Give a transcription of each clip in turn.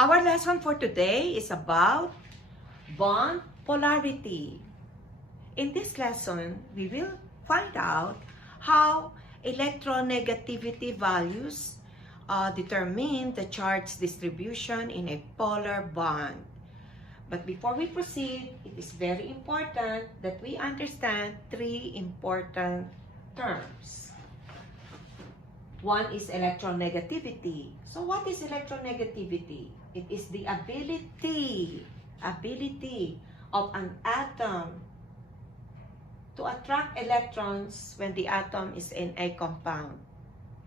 Our lesson for today is about bond polarity. In this lesson, we will find out how electronegativity values determine the charge distribution in a polar bond. But before we proceed, it is very important that we understand three important terms. One is electronegativity. So what is electronegativity? It is the ability of an atom to attract electrons when the atom is in a compound.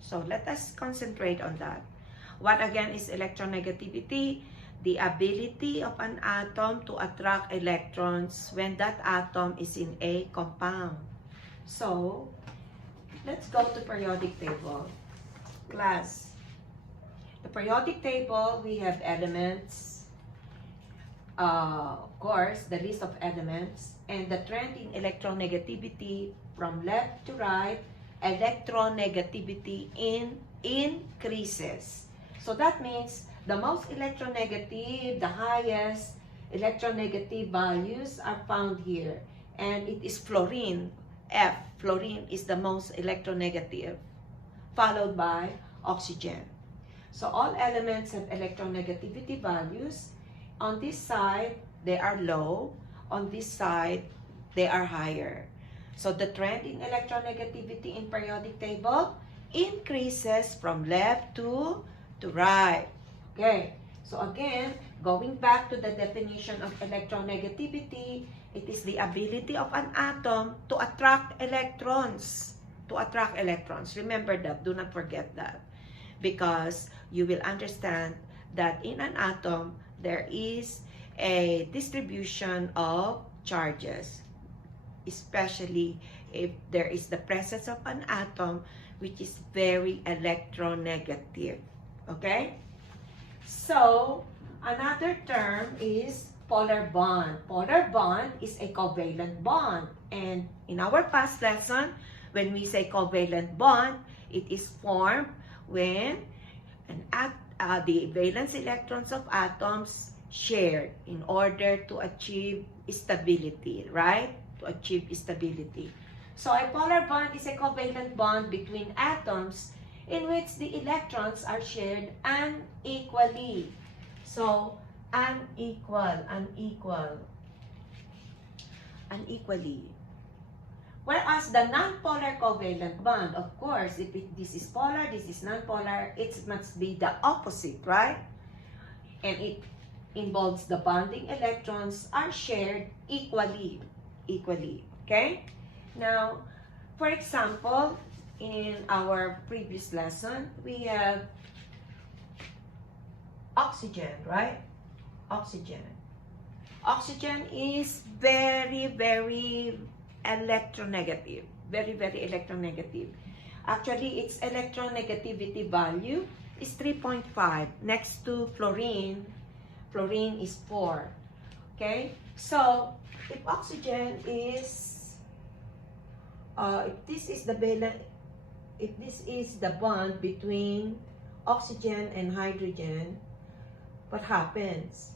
So let us concentrate on that. What again is electronegativity? The ability of an atom to attract electrons when that atom is in a compound. So let's go to periodic table. Class. The periodic table, we have elements, of course, the list of elements, and the trend in electronegativity from left to right, electronegativity increases. So that means the most electronegative, the highest electronegative values are found here. And it is fluorine, F. Fluorine is the most electronegative, followed by oxygen. So all elements have electronegativity values. On this side, they are low. On this side, they are higher. So the trend in electronegativity in periodic table increases from left to right. Okay, so again, going back to the definition of electronegativity, it is the ability of an atom to attract electrons. Remember that, do not forget that. Because you will understand that in an atom, there is a distribution of charges, especially if there is the presence of an atom which is very electronegative. Okay? So, another term is polar bond. Polar bond is a covalent bond. And in our past lesson, when we say covalent bond, it is formed when the valence electrons of atoms shared in order to achieve stability, right? To achieve stability. So a polar bond is a covalent bond between atoms in which the electrons are shared unequally. So unequally. Whereas the nonpolar covalent bond, of course, if this is polar, this is nonpolar, it must be the opposite, right? And it involves the bonding electrons are shared equally. Okay? Now, for example, in our previous lesson, we have oxygen, right? Oxygen. Oxygen is very electronegative. Very electronegative. Actually, its electronegativity value is 3.5. Next to fluorine, fluorine is 4. Okay? So, if oxygen is, if this is the bond between oxygen and hydrogen, what happens?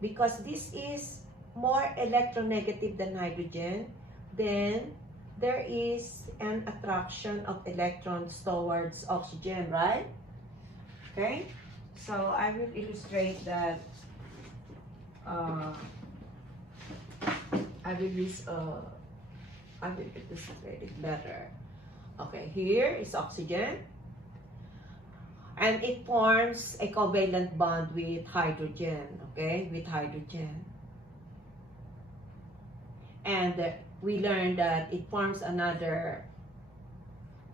Because this is more electronegative than hydrogen, then there is an attraction of electrons towards oxygen, right? Okay? So I will illustrate that. I will illustrate it better. Okay, here is oxygen. And it forms a covalent bond with hydrogen, okay? With hydrogen. And we learned that it forms another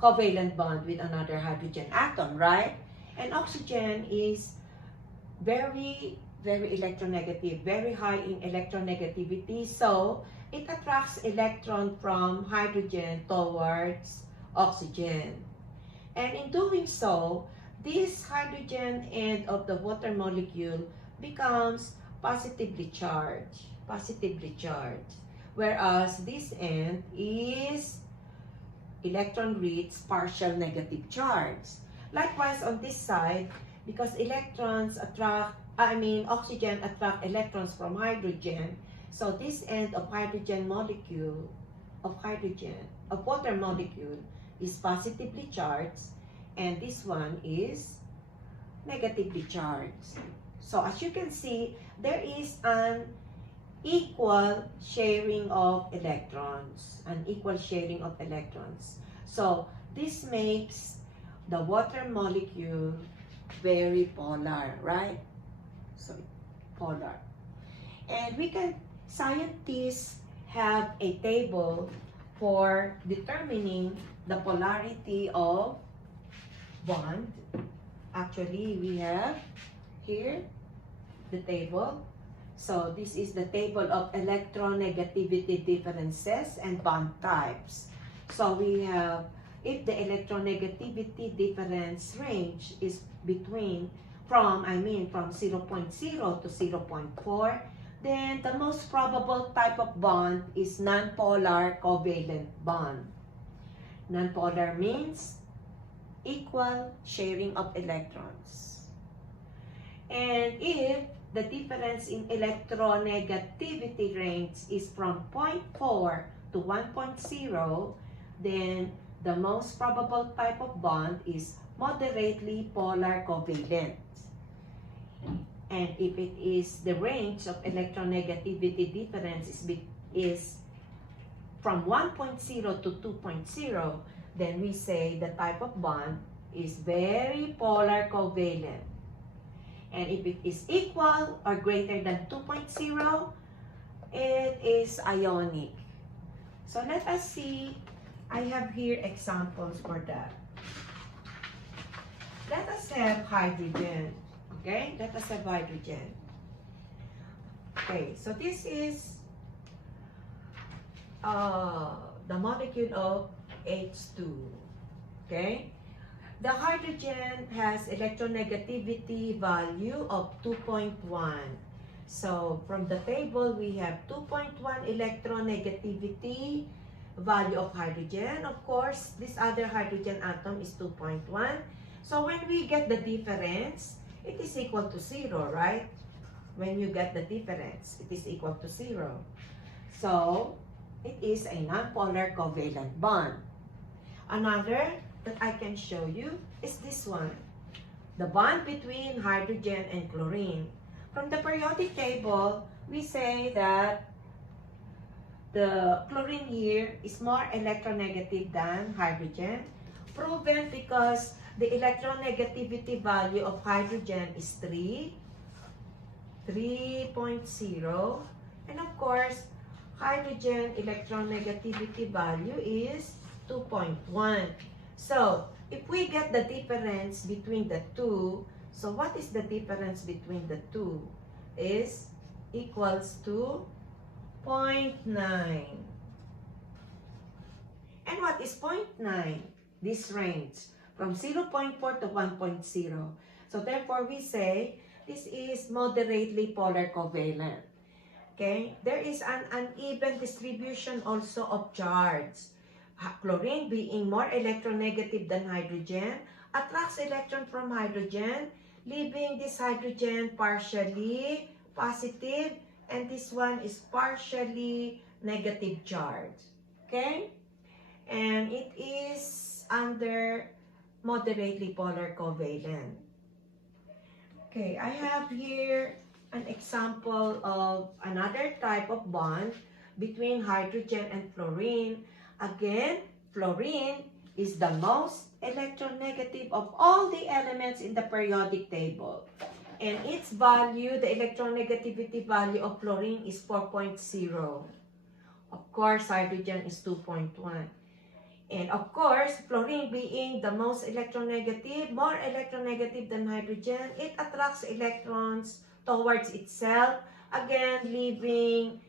covalent bond with another hydrogen atom, right? And oxygen is very electronegative, very high in electronegativity. So, it attracts electron from hydrogen towards oxygen. And in doing so, this hydrogen end of the water molecule becomes positively charged. Whereas this end is electron-rich partial negative charge. Likewise, on this side, because electrons attract oxygen attract electrons from hydrogen. So this end of hydrogen molecule, of water molecule, is positively charged, and this one is negatively charged. So as you can see, there is an equal sharing of electrons, So this makes the water molecule very polar, right? So polar. And scientists have a table for determining the polarity of bond. Actually, we have here the table. So this is the table of electronegativity differences and bond types. So we have, if the electronegativity difference range is from 0.0 to 0.4, then the most probable type of bond is nonpolar covalent bond. Nonpolar means equal sharing of electrons. And if the difference in electronegativity range is from 0.4 to 1.0, then the most probable type of bond is moderately polar covalent. And if it is the range of electronegativity difference is from 1.0 to 2.0, then we say the type of bond is very polar covalent. And if it is equal or greater than 2.0, it is ionic. So let us see, I have here examples for that. Let us have hydrogen. Okay, let us have hydrogen. Okay, so this is the molecule of H2. Okay, the hydrogen has electronegativity value of 2.1. So from the table, we have 2.1 electronegativity value of hydrogen. Of course, this other hydrogen atom is 2.1. So when we get the difference, it is equal to 0, right? When you get the difference, it is equal to 0. So it is a nonpolar covalent bond. Another that I can show you is this one, the bond between hydrogen and chlorine. From the periodic table, we say that the chlorine here is more electronegative than hydrogen, proven because the electronegativity value of hydrogen is 3.0, and of course, hydrogen electronegativity value is 2.1. So, if we get the difference between the two, so what is the difference between the two? Is equals to 0.9. And what is 0.9? This range from 0.4 to 1.0. So therefore, we say this is moderately polar covalent. Okay, there is an uneven distribution also of charge. Chlorine, being more electronegative than hydrogen, attracts electron from hydrogen, leaving this hydrogen partially positive, and this one is partially negative charge. Okay, and it is under moderately polar covalent. Okay, I have here an example of another type of bond between hydrogen and fluorine. Again, fluorine is the most electronegative of all the elements in the periodic table. And its value, the electronegativity value of fluorine is 4.0. Of course, hydrogen is 2.1. And of course, fluorine being the most electronegative, more electronegative than hydrogen, it attracts electrons towards itself, again leaving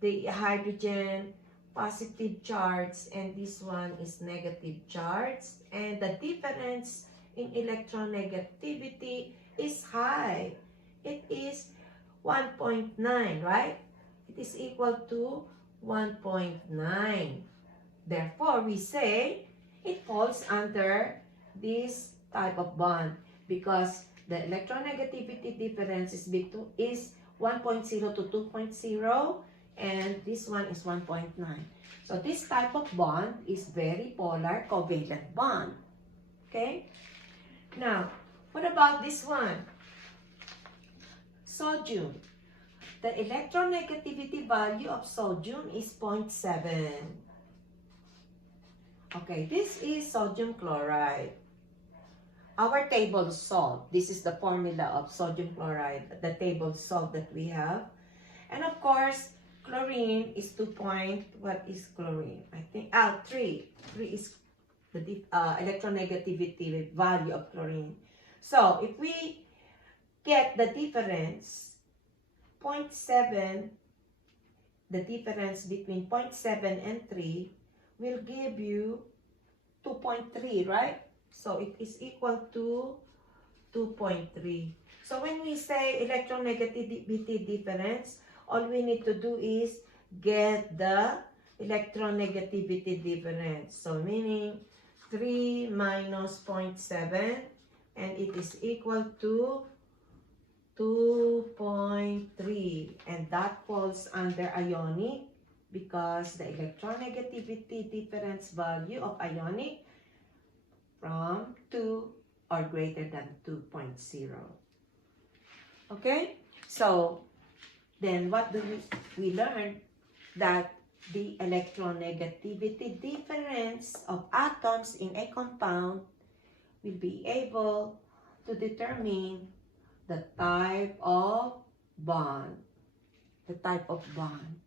the hydrogen positive charge, and this one is negative charge. And the difference in electronegativity is high. It is 1.9, right? It is equal to 1.9. Therefore, we say it falls under this type of bond because The electronegativity difference is 1.0 to 2.0, and this one is 1.9. So this type of bond is very polar covalent bond. Okay? Now, what about this one? Sodium. The electronegativity value of sodium is 0.7. Okay, this is sodium chloride. Our table salt. This is the formula of sodium chloride, the table salt that we have. And of course, chlorine is 2 point, what is chlorine? I think, 3. 3 is the electronegativity value of chlorine. So, if we get the difference, 0.7, the difference between 0.7 and 3 will give you 2.3, right? So, it is equal to 2.3. So, when we say electronegativity difference, all we need to do is get the electronegativity difference. So, meaning 3 minus 0.7, and it is equal to 2.3. And that falls under ionic because the electronegativity difference value of ionic from 2 or greater than 2.0. Okay? So, then what do we learn? That the electronegativity difference of atoms in a compound will be able to determine the type of bond. The type of bond.